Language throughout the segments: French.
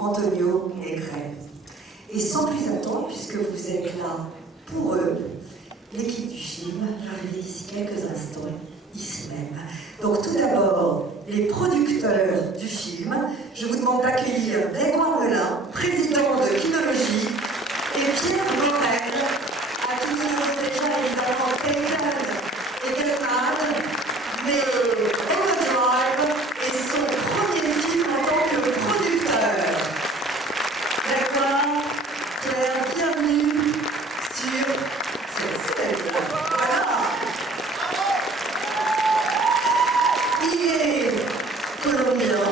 Antonio Negret. Et sans plus attendre, puisque vous êtes là pour eux, l'équipe du film va arriver d'ici quelques instants, ici même. Donc tout d'abord, les producteurs du film, je vous demande d'accueillir Grégoire Melin, président de Kinologie, et Pierre Morel, à qui nous avons déjà évidemment Taken et Gelman, mais Overdrive est son premier film en tant que producteur. D'accord, Claire, bienvenue sur cette scène. Voilà. Il est colombien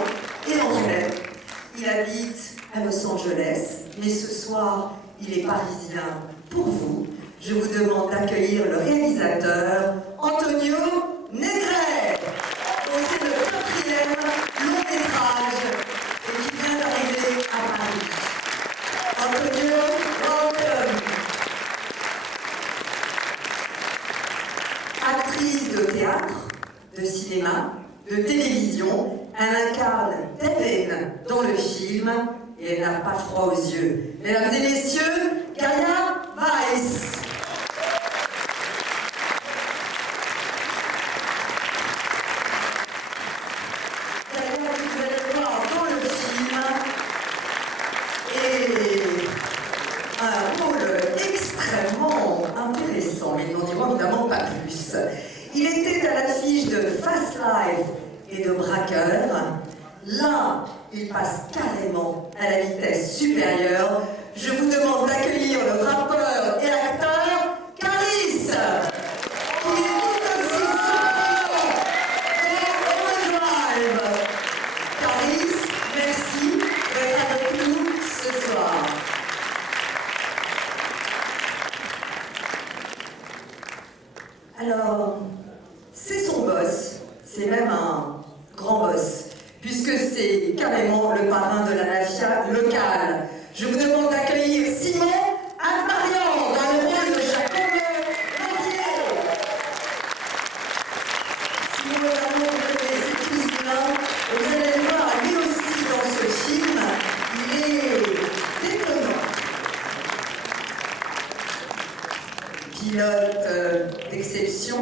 et anglais. Il habite à Los Angeles, mais ce soir, il est parisien pour vous. Je vous demande d'accueillir le réalisateur Antonio Negret. C'est le 4e long métrage et qui vient d'arriver à Paris. Antonio, welcome. Actrice de théâtre, de cinéma, de télévision, elle incarne Devin dans le film et elle n'a pas froid aux yeux. Mesdames et messieurs, Gaia Weiss. Gaia, vous allez voir dans le film, et un rôle extrêmement intéressant, mais ils n'en diront évidemment pas plus. Il était à l'affiche de Fast Life et de Braqueur. Là, il passe carrément à la vitesse supérieure. Je vous demande d'accueillir le rappeur et acteur Caris, qui est tout aussi surprenant dans Overdrive. Caris, merci d'être avec nous ce soir. Alors, c'est son boss, c'est même un grand boss, puisque c'est carrément le parrain de la mafia locale. Je vous demande d'accueillir Simon Almarian dans le rôle de Jacobo Landier. Simon Almarian, vous connaissez tous bien, et vous allez le voir lui aussi dans ce film, il est détonnant. Pilote d'exception,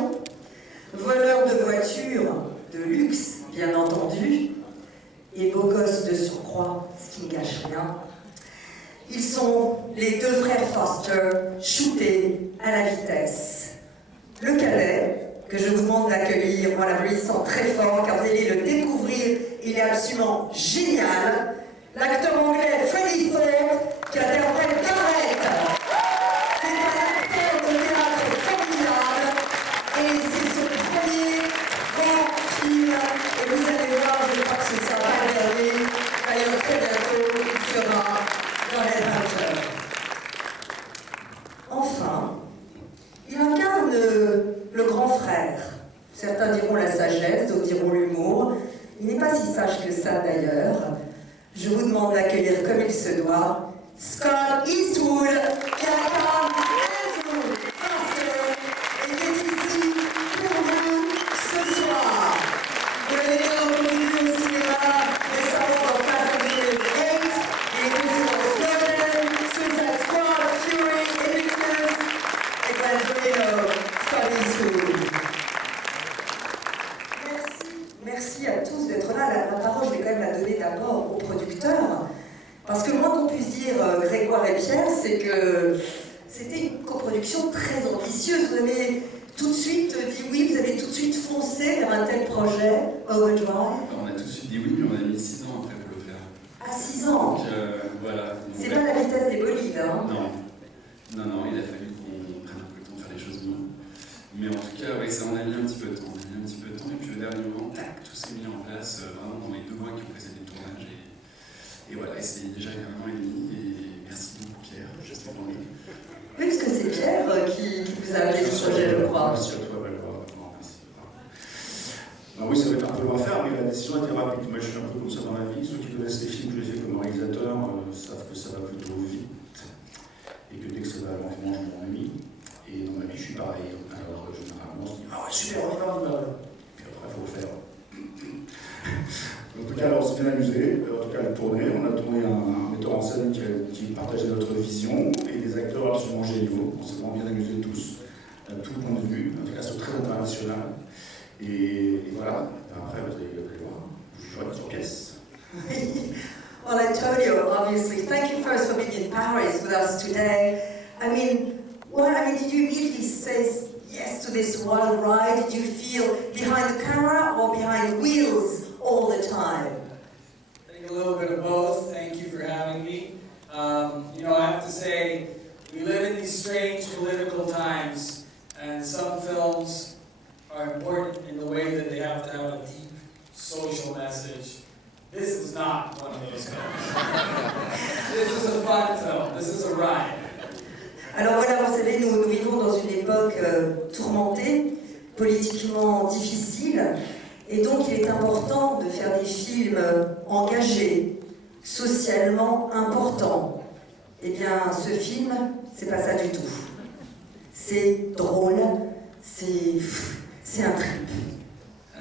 voleur de voitures de luxe, bien entendu, et beau gosse de surcroît, ce qui ne gâche rien. Ils sont les deux frères Foster, shootés à la vitesse. Le cadet, que je vous demande d'accueillir en l'applaudissant très fort, car vous allez le découvrir, il est absolument génial. L'acteur anglais Freddie Ford, qui interprète Garrett. C'est un acteur de théâtre formidable, et c'est son premier grand film, et vous allez voir, je crois que ce sera pas dernier. D'ailleurs, très bientôt, il sera dans les Avengers. Enfin, il incarne le grand frère. Certains diront la sagesse, d'autres diront l'humour. Il n'est pas si sage que ça d'ailleurs. Je vous demande d'accueillir comme il se doit Scott Eastwood, qui incarne Andrew Foster et qui est ici pour vous ce soir. Vous l'avez bien entendu au cinéma récemment dans Fast and Furious 8, il est aussi dans Snowden, Suicide Squad, Fury, Evictus, et Glenn Scott Eastwood. Merci à tous d'être là. La parole, je vais quand même la donner d'abord aux producteurs. Parce que le moins qu'on puisse dire, Grégoire et Pierre, c'est que c'était une coproduction très ambitieuse. Vous avez tout de suite dit oui, vous avez tout de suite foncé vers un tel projet, Overdrive. On a tout de suite dit oui, mais on a mis 6 ans après pour le faire. À 6 ans. Donc voilà. C'est pas la vitesse des bolides, hein. Non, il a fallu qu'on prenne un peu le temps de faire les choses bien. Mais en tout cas, ouais, ça, on a mis un petit peu de temps. Et puis au dernier moment, tac, tout s'est mis en place, vraiment dans les 2 mois qui ont précédé le tournage. Et voilà, et c'est déjà il y a 1 an et demi. Et merci beaucoup, Pierre. J'espère qu'on est. Oui, parce que c'est Pierre qui vous a appelé ce projet, je crois. Merci à toi, Valérie. Ben oui, ça va être un peu long à faire, mais la décision était rapide. Moi, je suis un peu comme ça dans la vie. Ceux qui connaissent les films que j'ai fait comme réalisateur savent que ça va plutôt vite. Et que dès que ça va lentement, je m'ennuie. Et dans ma vie, je suis pareil. Alors, généralement, on se dit ah ouais, super, on y va. Puis après, il faut le faire. En tout cas, alors, on s'est bien amusé, en tout cas, à la tournée. On a tourné un metteur en scène qui partageait notre vision et des acteurs absolument géniaux. On s'est vraiment bien amusés tous, à tout point de vue. En tout cas, c'est très international. Et voilà, après, vous allez voir, je jugerai sur pièce. Well, Antonio, obviously, thank you first for being in Paris with us today. I mean, did you immediately say yes to this wild ride? Did you feel behind the camera or behind the wheels all the time? I think a little bit of both. Thank you for having me. I have to say, we live in these strange political times, and some films are important in the way that they have to have a deep social message. This is not one of those films. This is a fun film. This is a ride. Alors voilà, vous savez, nous vivons dans une époque tourmentée, politiquement difficile, et donc il est important de faire des films engagés, socialement importants. Eh bien, ce film, c'est pas ça du tout. C'est drôle, c'est un trip.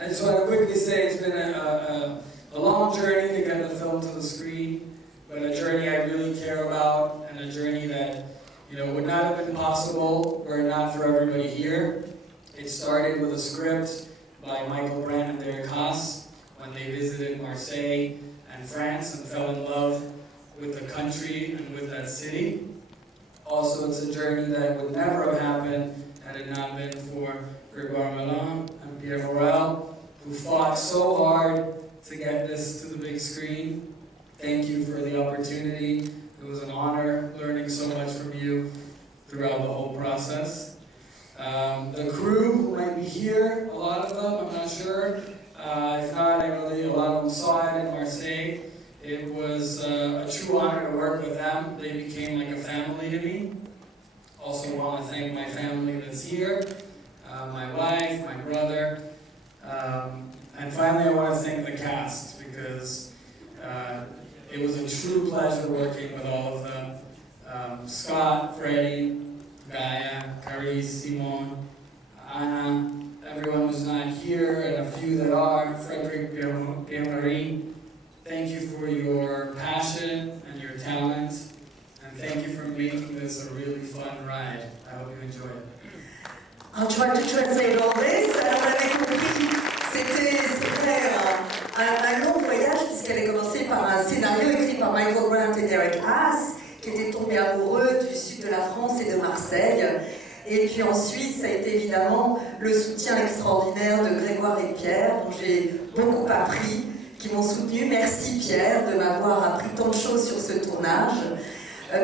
I just want to quickly say it's been a long journey to get the film to the screen, but a journey I really care about, and a journey that would not have been possible were it not for everybody here. It started with a script by Michael Brandt and Derek Haas when they visited Marseille and France and fell in love with the country and with that city. Also, it's a journey that would never have happened had it not been for Grégoire Melon and Pierre Morel, who fought so hard to get this to the big screen. Thank you for the opportunity. It was an honor learning so much from you throughout the whole process. The crew who might be here, a lot of them, I'm not sure. If not, I know that a lot of them saw it in Marseille. It was a true honor to work with them. They became like a family to me. Also want to thank my family that's here, my wife, my brother. And finally, I want to thank the cast because it was a true pleasure working with all of them. Scott, Freddie, Gaia, Carice, Simon, Anna, everyone who's not here, and a few that are, Frederic, Pierre-Marie. Thank you for your passion and your talent, and thank you for making this a really fun ride. I hope you enjoy it. I'll try to translate all this. Alors, on avait compris, c'était un long voyage puisqu'elle a commencé par un scénario écrit par Michael Brandt et Derek Haas, qui étaient tombés amoureux du sud de la France et de Marseille. Et puis ensuite, ça a été évidemment le soutien extraordinaire de Grégoire et Pierre, dont j'ai beaucoup appris, qui m'ont soutenu. Merci Pierre de m'avoir appris tant de choses sur ce tournage.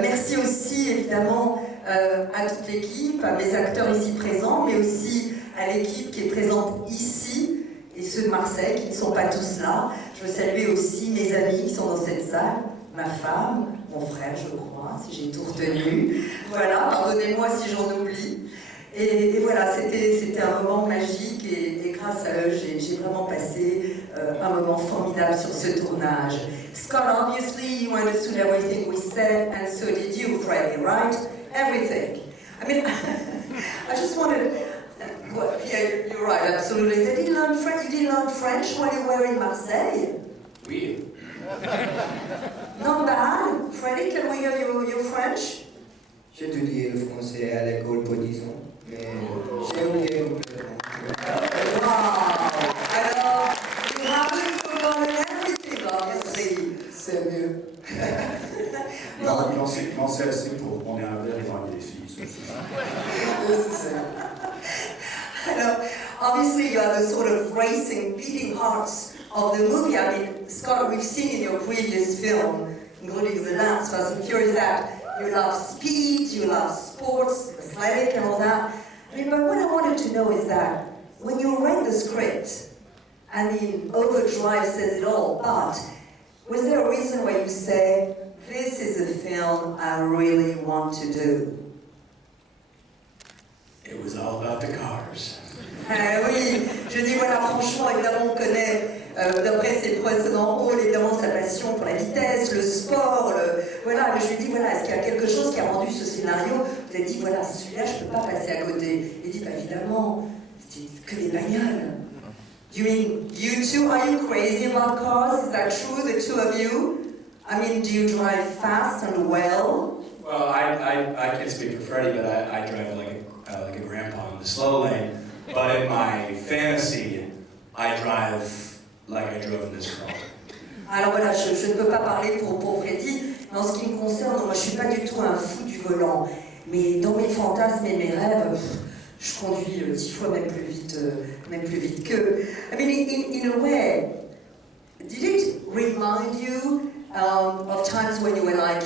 Merci aussi évidemment à toute l'équipe, à mes acteurs ici présents, mais aussi à l'équipe qui est présente ici, et ceux de Marseille qui ne sont pas tous là. Je veux saluer aussi mes amis qui sont dans cette salle, ma femme, mon frère je crois, si j'ai tout retenu. Voilà, pardonnez-moi si j'en oublie. Et voilà, c'était un moment magique et grâce à eux, j'ai vraiment passé un moment formidable sur ce tournage. Scott, obviously you understood everything we said, and so did you, Freddie, right? Everything. I mean, I just wanted... Well, yeah, you're right, absolutely. You didn't learn French when you were in Marseille? Oui. Not bad. Freddie, can we hear your French? J'ai étudié le français à l'école pour 10 ans, mais j'ai oublié complètement. Wow! Alors, you haven't forgotten everything, obviously. C'est mieux. Non, c'est assez pour prendre un verre et draguer les filles. Alors, obviously you are the sort of racing, beating hearts of the movie. I mean, Scott, we've seen in your previous film, including The Last Fast and Furious, that you love speed, you love sports, athletic and all that. I mean, but what I wanted to know is that when you read the script, I mean, Overdrive says it all, but was there a reason why you say, this is a film I really want to do? It was all about the cars. Oui, je dis voilà, franchement, évidemment, on connaît, d'après ses précédents rôles, évidemment, sa passion pour la vitesse, le sport, voilà, mais je lui dis, voilà, est-ce qu'il y a quelque chose qui a rendu ce scénario? Vous avez dit, voilà, celui-là, je ne peux pas passer à côté. Il dit, bah évidemment, c'est que des bagnoles. You mean you two? Are you crazy about cars? Is that true, the two of you? I mean, do you drive fast and well? Well, I can't speak for Freddie, but I drive like a grandpa in the slow lane. But in my fantasy, I drive like I drove in this car. Alors voilà, je ne peux pas parler pour Freddy, mais en ce qui me concerne, moi je suis pas du tout un fou du volant. Mais dans mes fantasmes et mes rêves, je conduis 10 fois même plus vite qu'eux. I mean, in a way, did it remind you of times when you were like,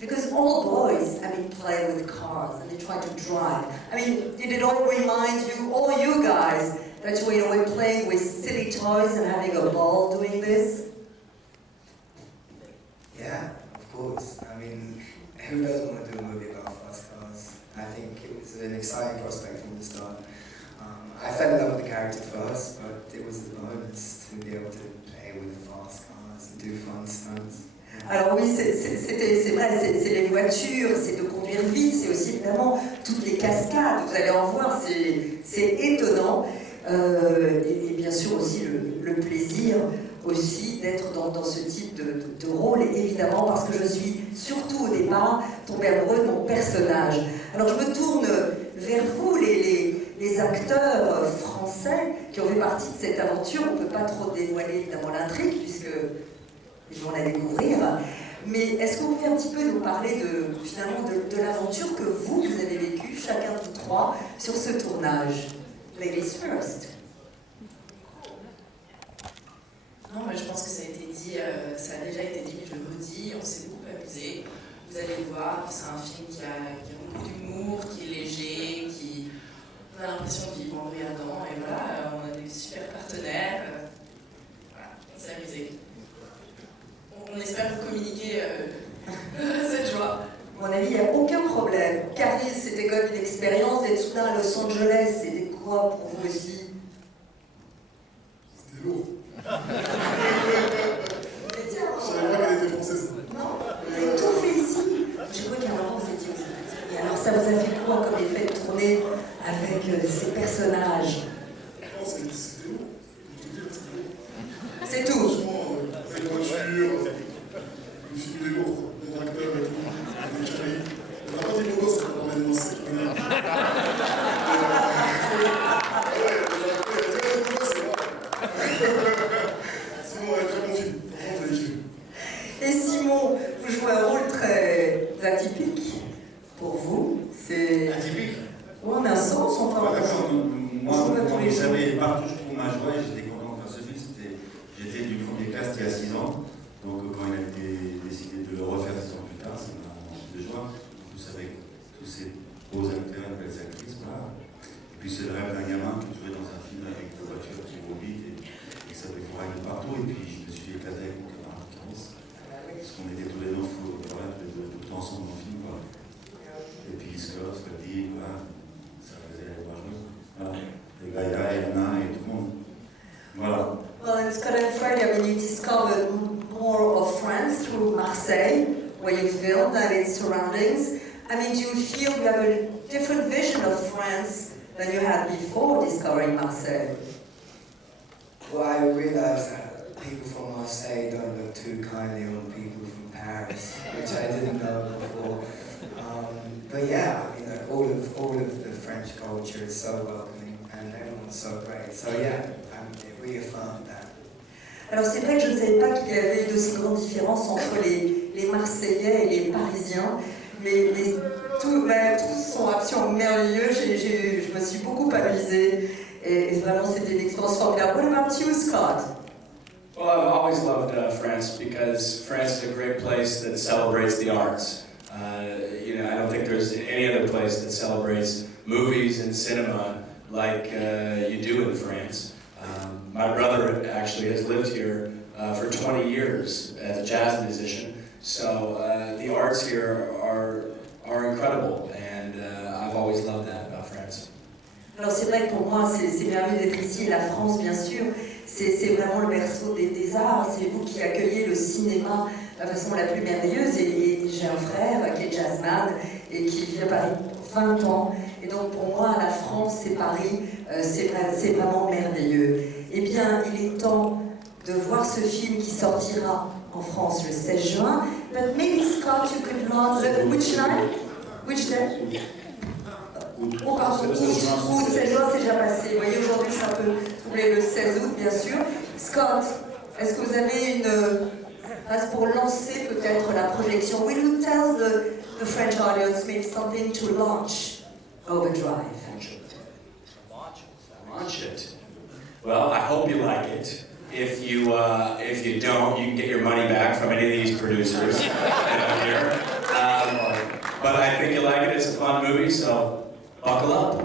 because all boys, I mean, play with cars and they try to drive. I mean, did it all remind you, all you guys, that you were playing with silly toys and having a ball doing this? Yeah, of course. I mean, who doesn't want to do a movie about fast cars? I think it was an exciting prospect from the start. I fell in love with the character first, but it was the bonus to be able to play with fast cars and do fun stunts. Alors oui, c'est vrai, c'est les voitures, c'est de conduire vite, c'est aussi évidemment toutes les cascades, vous allez en voir, c'est étonnant. Et bien sûr aussi le plaisir aussi d'être dans ce type de rôle, et évidemment parce que je suis surtout au départ tombée amoureuse de mon personnage. Alors je me tourne vers vous, les acteurs français qui ont fait partie de cette aventure. On ne peut pas trop dévoiler évidemment l'intrigue puisque ils vont la découvrir. Mais est-ce que vous pouvez un petit peu nous parler finalement de l'aventure que vous avez vécue, chacun de vous trois, sur ce tournage? Ladies first. Non, mais je pense que ça a été dit, ça a déjà été dit, mais je le redis, on s'est beaucoup amusé. Vous allez le voir, c'est un film qui a beaucoup d'humour, qui est léger, on a l'impression de vivre en regardant, et voilà, on a des super partenaires. Voilà, on s'est amusé. On espère vous communiquer cette joie. À mon avis, il n'y a aucun problème. Caris, c'était comme une expérience d'être soudain à Los Angeles. C'était quoi pour vous aussi? C'était lourd. Vous étiez Je savais pas qu'elle était française. Non, vous avez tout fait ici. Je crois qu'à un moment vous étiez. Et alors ça vous a fait quoi comme effet de tourner avec ces personnages? Non, c'était lourd. Je peux te dire, c'était lourd. C'est tout. Franchement, avec la voiture, le film est lourd, les acteurs et tout, les chéris. On n'a pas dit beau gosse quand on est lancé. Sinon, on a très bon film. Franchement, vous avez kiffé. Et Simon, vous jouez un rôle très atypique pour vous. C'est. Atypique. En un sens, enfin. Moi, quand vous savez, partout je trouve ma joie et j'étais content de faire ce film. J'étais du premier cast il y a 6 ans. Donc quand il a été décidé de le refaire 6 ans plus tard, ça m'a rempli de joie. Vous savez, tous ces beaux acteurs, belles actrices, voilà. Et puis c'est le rêve d'un gamin de jouer dans un film avec des voitures qui vont vite et ça fait courir de partout. Et puis je me suis éclaté avec mon camarade Caris. Parce qu'on était tous les deux fous, voilà, tout le temps ensemble dans le film, quoi. Et puis Scott, Freddy, voilà. Ça faisait les voir jouer. Voilà. Et Gaïa, et Anna et tout le monde. Voilà. Well, in Scott and Freddy, I mean, you discovered more of France through Marseille, where you filmed and its surroundings. I mean, do you feel you have a different vision of France than you had before discovering Marseille? Well, I realised that people from Marseille don't look too kindly on people from Paris, which I didn't know before. But yeah, you know, all of the French culture is so welcoming and everyone's so great. So yeah, it reaffirmed that. Alors c'est vrai que je ne savais pas qu'il y avait d'aussi grandes différences entre les Marseillais et les Parisiens, mais tous sont absolument merveilleux, je me suis beaucoup amusée et vraiment c'était une expérience formidable. What about you, Scott? Well, I've always loved France because France is a great place that celebrates the arts. You know, I don't think there's any other place that celebrates movies and cinema like you do in France. My brother actually has lived here for 20 years as a jazz musician, so the arts here are incredible, and I've always loved that about France. Alors c'est vrai que pour moi c'est merveilleux d'être ici, la France bien sûr, c'est vraiment le berceau des arts, c'est vous qui accueillez le cinéma de la façon la plus merveilleuse, et j'ai un frère qui est jazzman et qui vit à Paris pour 20 ans, et donc pour moi la France c'est Paris, c'est vraiment merveilleux. Eh bien, il est temps de voir ce film qui sortira en France le 16 juin. But maybe Scott, you could launch which night? Which day? Oh, pardon, août, 16 juin, c'est déjà passé. Vous voyez, aujourd'hui, je suis un peu troublée, le 16 août, bien sûr. Scott, est-ce que vous avez une phrase pour lancer peut-être la projection? Will you tell the French audience maybe something to launch Overdrive? Launch it. Well, I hope you like it. If you don't, you can get your money back from any of these producers here. But I think you'll like it. It's a fun movie, so buckle up.